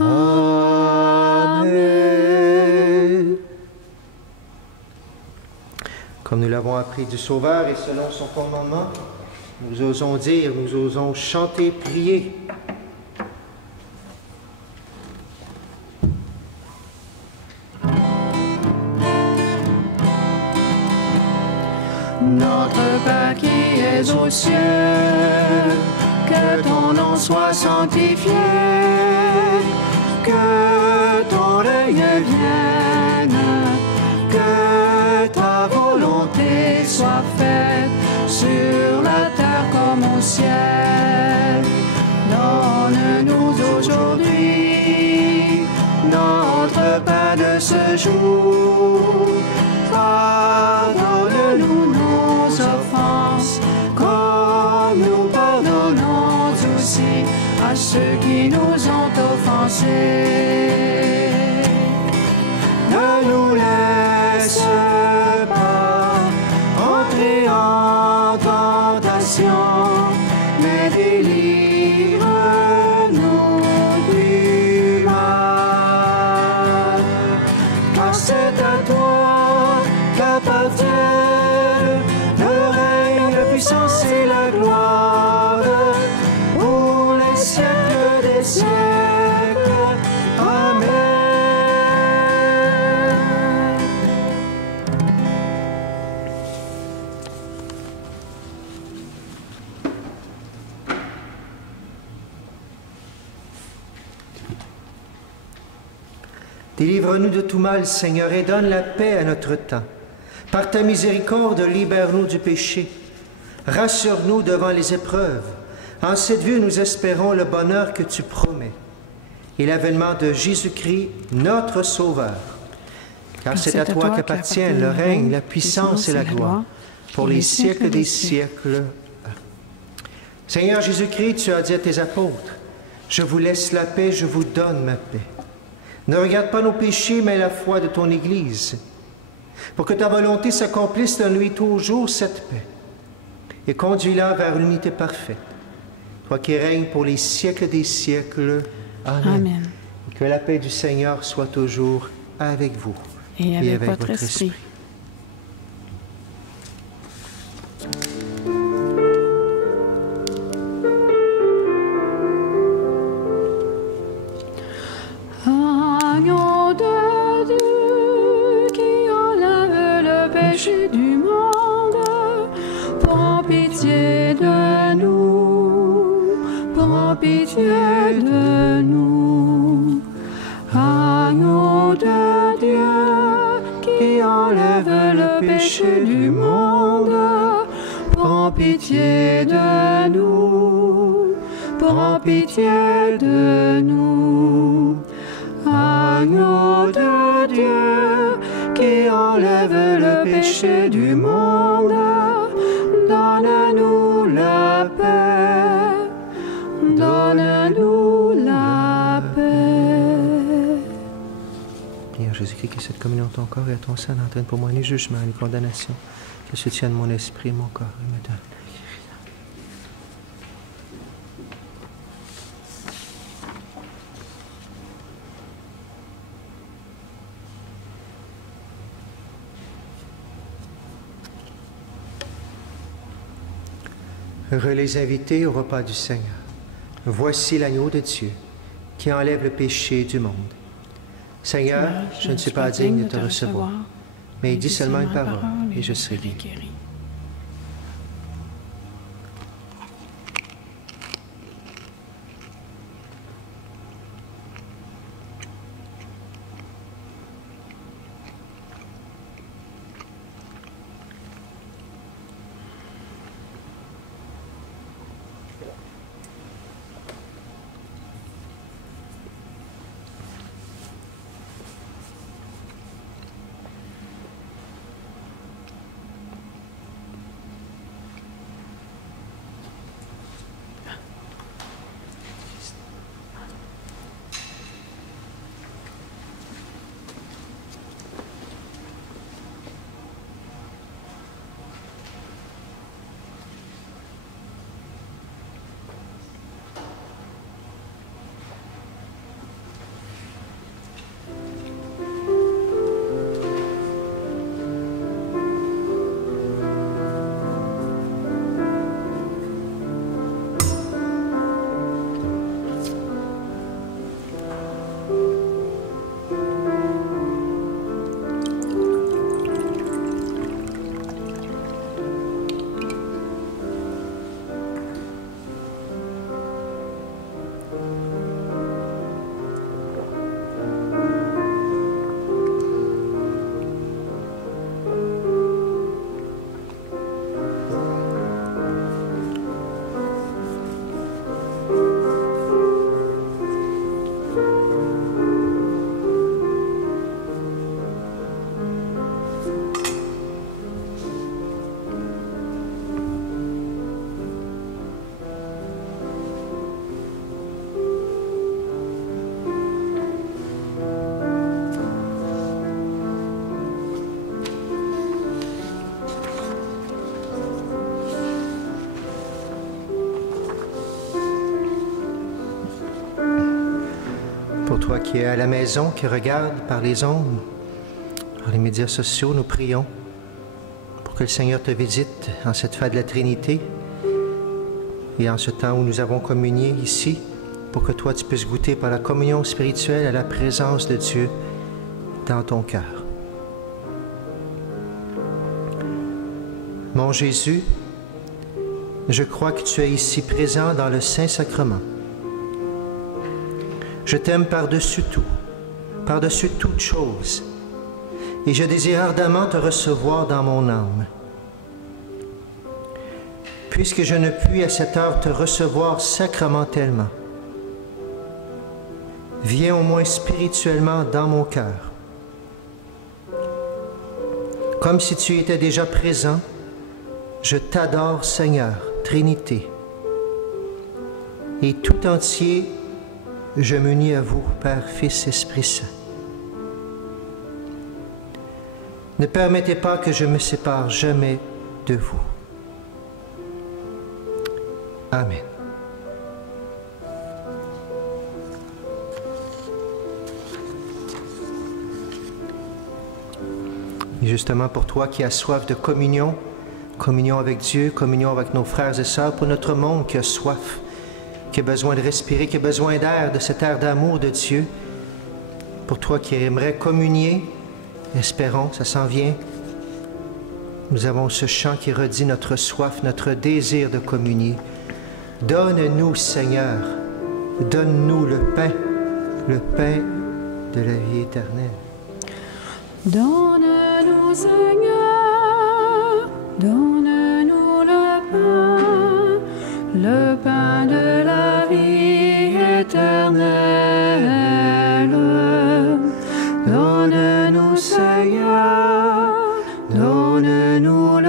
Amen. Comme nous l'avons appris du Sauveur et selon son commandement, nous osons dire, nous osons chanter, prier. Notre Père qui es aux cieux, que ton nom soit sanctifié, que ton règne vienne, que ta volonté soit faite sur la terre comme au ciel. Donne-nous aujourd'hui notre pain de ce jour. Pardonne-nous nos offenses, comme nous pardonnons aussi à ceux qui nous ont offensés. Ne nous laisse pas entrer en tentation, mais délivre-nous du mal. Car c'est à toi qu'appartiennent le règne, la puissance et la gloire pour les siècles des siècles. Amen. Délivre-nous de tout mal, Seigneur, et donne la paix à notre temps. Par ta miséricorde, libère-nous du péché. Rassure-nous devant les épreuves. En cette vie, nous espérons le bonheur que tu promets et l'avènement de Jésus-Christ, notre Sauveur. Car c'est à toi qu'appartient le règne, la puissance et la gloire, pour les siècles des siècles. Seigneur Jésus-Christ, tu as dit à tes apôtres, « Je vous laisse la paix, je vous donne ma paix. » Ne regarde pas nos péchés, mais la foi de ton Église. Pour que ta volonté s'accomplisse, donne-lui toujours cette paix. Et conduis-la vers l'unité parfaite. Toi qui règnes pour les siècles des siècles. Amen. Amen. Que la paix du Seigneur soit toujours avec vous. Et avec votre esprit. Agneau de Dieu qui enlève le péché du monde, prends pitié prends pitié de nous. Agneau de Dieu, qui enlève le péché du monde, prends pitié de nous, prends pitié de nous. Agneau de Dieu, qui enlève le péché du monde, donne-nous la paix, donne-nous la paix. Seigneur Jésus-Christ, que cette communion de ton corps et à ton sang n'entraîne pour moi ni jugement ni condamnation, que soutienne mon esprit et mon corps et me donne. Heureux les invités au repas du Seigneur. Voici l'agneau de Dieu qui enlève le péché du monde. Seigneur, je ne suis pas digne de te recevoir, mais dis seulement une parole et je serai guéri. Pour toi qui es à la maison, qui regarde par les ondes, par les médias sociaux, nous prions pour que le Seigneur te visite en cette fête de la Trinité et en ce temps où nous avons communié ici, pour que toi tu puisses goûter par la communion spirituelle à la présence de Dieu dans ton cœur. Mon Jésus, je crois que tu es ici présent dans le Saint-Sacrement. Je t'aime par-dessus tout, par-dessus toute chose, et je désire ardemment te recevoir dans mon âme. Puisque je ne puis à cette heure te recevoir sacramentellement, viens au moins spirituellement dans mon cœur. Comme si tu étais déjà présent, je t'adore, Seigneur, Trinité, et tout entier, je m'unis à vous, Père, Fils, Esprit Saint. Ne permettez pas que je me sépare jamais de vous. Amen. Et justement pour toi qui as soif de communion, communion avec Dieu, communion avec nos frères et sœurs, pour notre monde qui a soif, qui a besoin de respirer, qui a besoin d'air, de cet air d'amour de Dieu, pour toi qui aimerais communier, espérons, ça s'en vient. Nous avons ce chant qui redit notre soif, notre désir de communier. Donne-nous, Seigneur, Donne-nous le pain de la vie éternelle. Donne-nous, Seigneur, donne-nous le pain de la vie éternelle. Donne-nous, Seigneur, donne-nous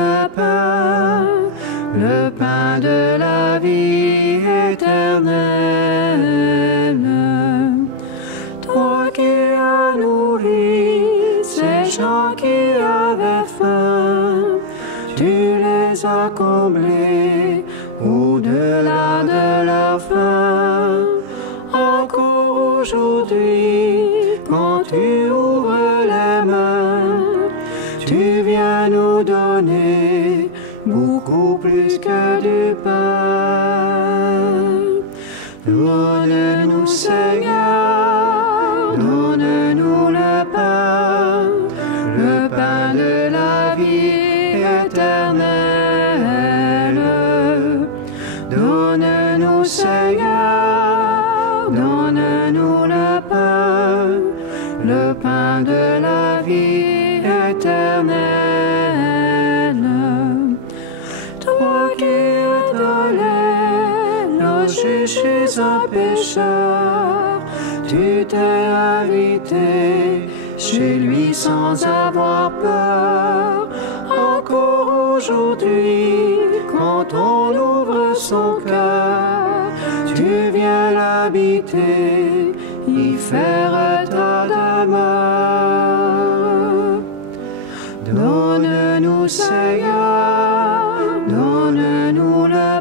le pain de la vie éternelle. Toi qui as nourri ces gens qui avaient faim, tu les as comblés au-delà de leur faim. Encore aujourd'hui, quand tu ouvres les mains, tu viens nous donner beaucoup plus que du pain. Donne-nous, Seigneur, donne-nous le pain de la vie éternelle. Donne-nous, Seigneur, donne-nous le pain de la vie éternelle. Toi qui étalais nos chez un pécheur, tu t'es invité chez lui sans avoir peur. Encore aujourd'hui, quand on ouvre son cœur, tu viens l'habiter, y faire ta demeure. Donne-nous, Seigneur, donne-nous le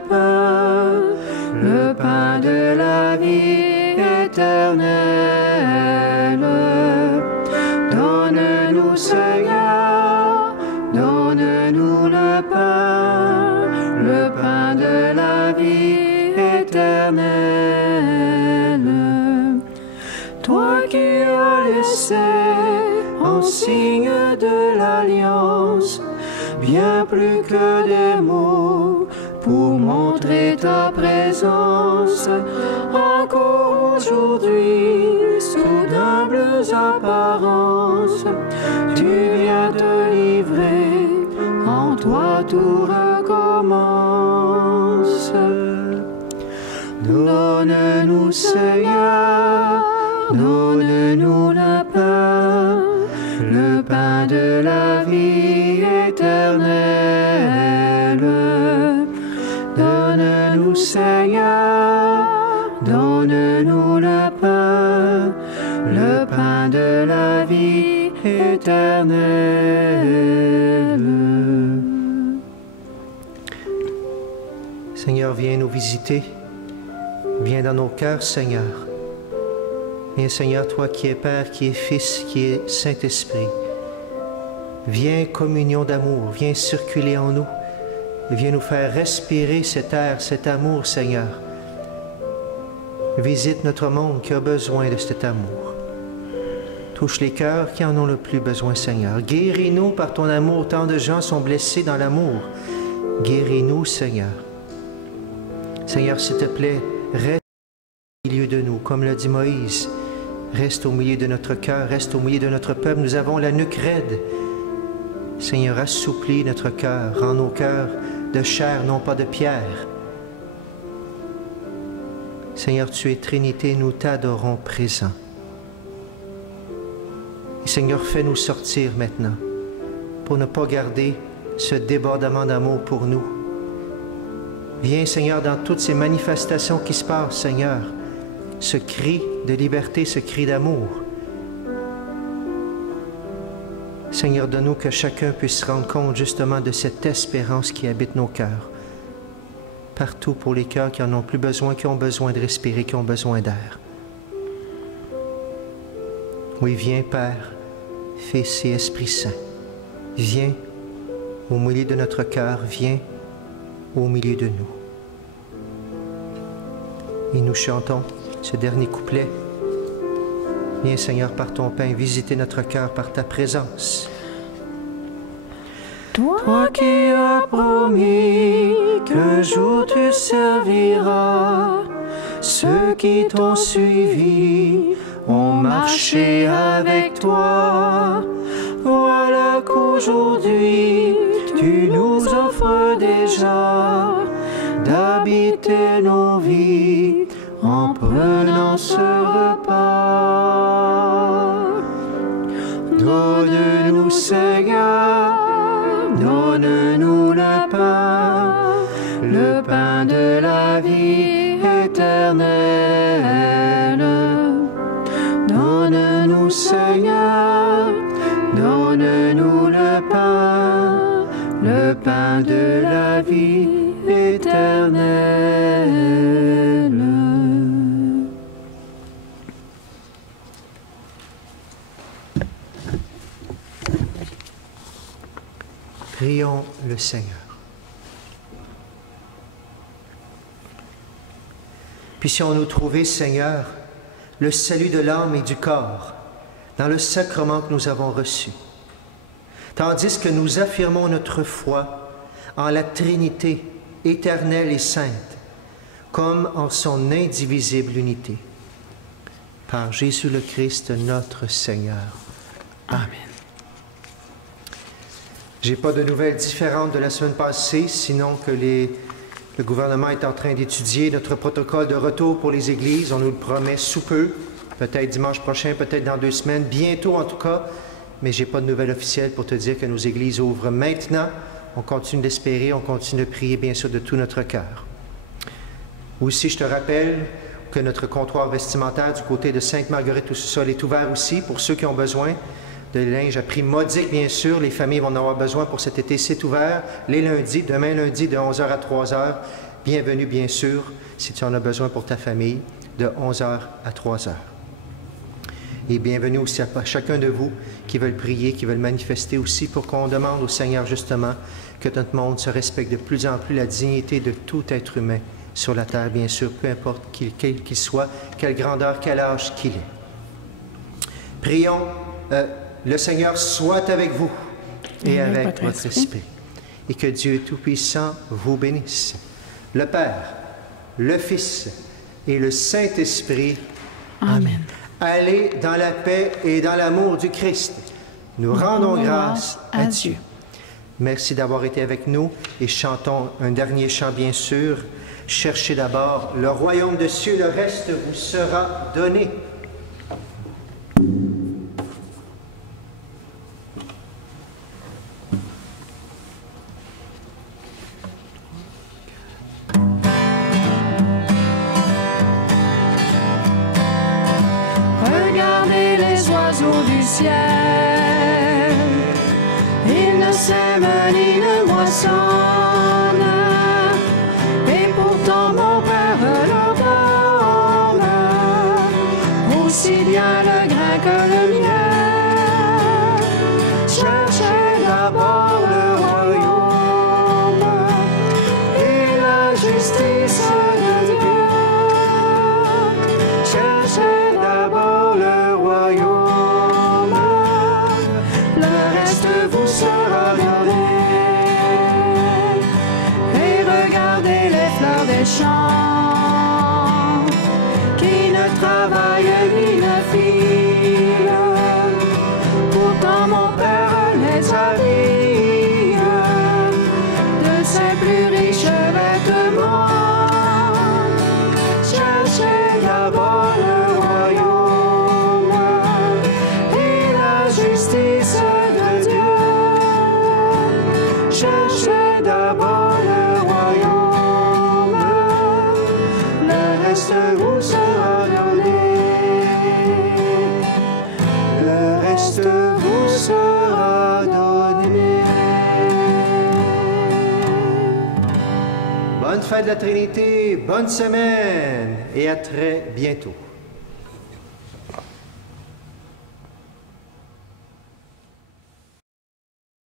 pain de la vie éternelle. Donne-nous, Seigneur, donne-nous le pain de la vie éternelle. Toi qui as laissé en signe de l'alliance bien plus que des mots pour montrer ta présence, encore aujourd'hui, sous d'humbles apparences, tu viens te livrer, en toi tout recommence. Donne-nous, Seigneur, donne-nous le pain de la vie éternelle. Donne-nous, Seigneur, donne-nous le pain de la vie éternelle. Seigneur, viens nous visiter. Viens dans nos cœurs, Seigneur. Viens, Seigneur, toi qui es Père, qui es Fils, qui es Saint-Esprit. Viens, communion d'amour, viens circuler en nous. Et viens nous faire respirer cet air, cet amour, Seigneur. Visite notre monde qui a besoin de cet amour. Touche les cœurs qui en ont le plus besoin, Seigneur. Guéris-nous par ton amour. Tant de gens sont blessés dans l'amour. Guéris-nous, Seigneur. Seigneur, s'il te plaît, reste au milieu de nous, comme l'a dit Moïse. Reste au milieu de notre cœur, reste au milieu de notre peuple. Nous avons la nuque raide. Seigneur, assouplis notre cœur, rends nos cœurs de chair, non pas de pierre. Seigneur, tu es Trinité, nous t'adorons présent. Et Seigneur, fais-nous sortir maintenant pour ne pas garder ce débordement d'amour pour nous. Viens, Seigneur, dans toutes ces manifestations qui se passent, Seigneur, ce cri de liberté, ce cri d'amour. Seigneur, donne-nous que chacun puisse se rendre compte justement de cette espérance qui habite nos cœurs. Partout pour les cœurs qui en ont plus besoin, qui ont besoin de respirer, qui ont besoin d'air. Oui, viens, Père, Fils et Esprit Saint. Viens au milieu de notre cœur, viens au milieu de nous. Et nous chantons ce dernier couplet. Viens, Seigneur, par ton pain, visiter notre cœur par ta présence. Toi qui as promis qu'un jour tu serviras Ceux qui t'ont suivi ont marché avec toi. Voilà qu'aujourd'hui tu nous offres déjà d'habiter nos vies en prenant ce repas. Donne-nous, Seigneur, donne-nous le pain de la vie éternelle. Donne-nous, Seigneur, donne-nous le pain de la vie éternelle. Prions le Seigneur. Puissions-nous trouver, Seigneur, le salut de l'âme et du corps dans le sacrement que nous avons reçu, tandis que nous affirmons notre foi en la Trinité éternelle et sainte, comme en son indivisible unité. Par Jésus le Christ, notre Seigneur. Amen. Je n'ai pas de nouvelles différentes de la semaine passée, sinon que le gouvernement est en train d'étudier notre protocole de retour pour les églises. On nous le promet sous peu, peut-être dimanche prochain, peut-être dans 2 semaines, bientôt en tout cas, mais je n'ai pas de nouvelles officielles pour te dire que nos églises ouvrent maintenant. On continue d'espérer, on continue de prier, bien sûr, de tout notre cœur. Aussi, je te rappelle que notre comptoir vestimentaire du côté de Sainte-Marguerite au sous-sol est ouvert aussi pour ceux qui ont besoin de linge à prix modique, bien sûr. Les familles vont en avoir besoin pour cet été. C'est ouvert les lundis, demain lundi de 11h à 3h. Bienvenue, bien sûr, si tu en as besoin pour ta famille, de 11h à 3h. Et bienvenue aussi à chacun de vous qui veulent prier, qui veulent manifester aussi pour qu'on demande au Seigneur, justement, que notre monde se respecte de plus en plus la dignité de tout être humain sur la terre, bien sûr, peu importe quel qu'il soit, quelle grandeur, quel âge qu'il ait. Prions. Le Seigneur soit avec vous et avec votre esprit. Et que Dieu Tout-Puissant vous bénisse. Le Père, le Fils et le Saint-Esprit. Amen. Allez dans la paix et dans l'amour du Christ. Nous rendons grâce à Dieu. Merci d'avoir été avec nous et chantons un dernier chant, bien sûr. Cherchez d'abord le royaume de cieux, le reste vous sera donné. Du ciel, il ne sème ni ne moissonne, et pourtant mon Père leur donne aussi bien le grain que le miel. Cherchez d'abord le royaume et la justice de Dieu. Cherchez d'abord le royaume, vous sera donné. Et regardez les fleurs des champs qui ne travaillent ni ne filent. Pourtant mon Père les habille de ses plus riches vêtements. Cherchez d'abord le royaume et la justice. Cherchez d'abord le royaume, le reste vous sera donné. Le reste vous sera donné. Bonne fête de la Trinité, bonne semaine et à très bientôt.